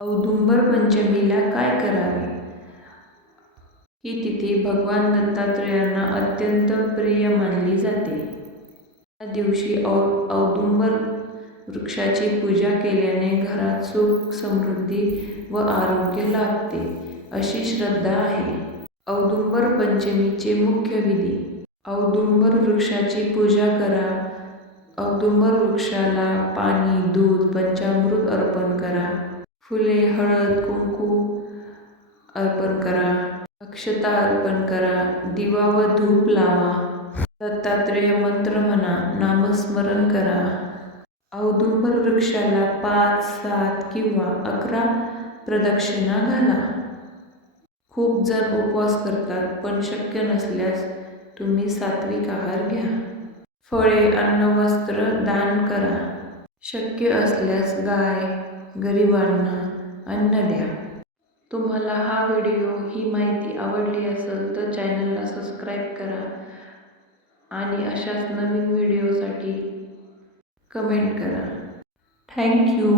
औदुंबर पंचमीला काय करावे? ही तिथी भगवान दत्तात्रेयांना अत्यंत प्रिय मानली जाते. या दिवशी औदुंबर वृक्षाची पूजा केल्याने घरात सुख, समृद्धी व आरोग्य लाभते, अशी श्रद्धा आहे. औदुंबर पंचमीचे मुख्य विधी: औदुंबर वृक्षाची पूजा करा. औदुंबर वृक्षाला पाणी, दूध, पंचामृत अर्पण करा. फुले, हळद, कुंकू अर्पण करा. अक्षता अर्पण करा. दिवा व धूप लावा. दत्तात्रेय मंत्र म्हणा. नामस्मरण करा. औदुंबर वृक्षाला 5, 7 किंवा 11 प्रदक्षिणा घाला. खूप जण उपवास करतात, पण शक्य नसल्यास तुम्ही सात्विक आहार घ्या. फळे, अन्न, वस्त्र दान करा. शक्य असल्यास गाय, गरिबांना अन्न द्या. तुम्हाला हा व्हिडिओ, ही माहिती आवडली असेल तर चॅनलला सबस्क्राईब करा आणि अशाच नवीन व्हिडिओसाठी कमेंट करा. थँक्यू.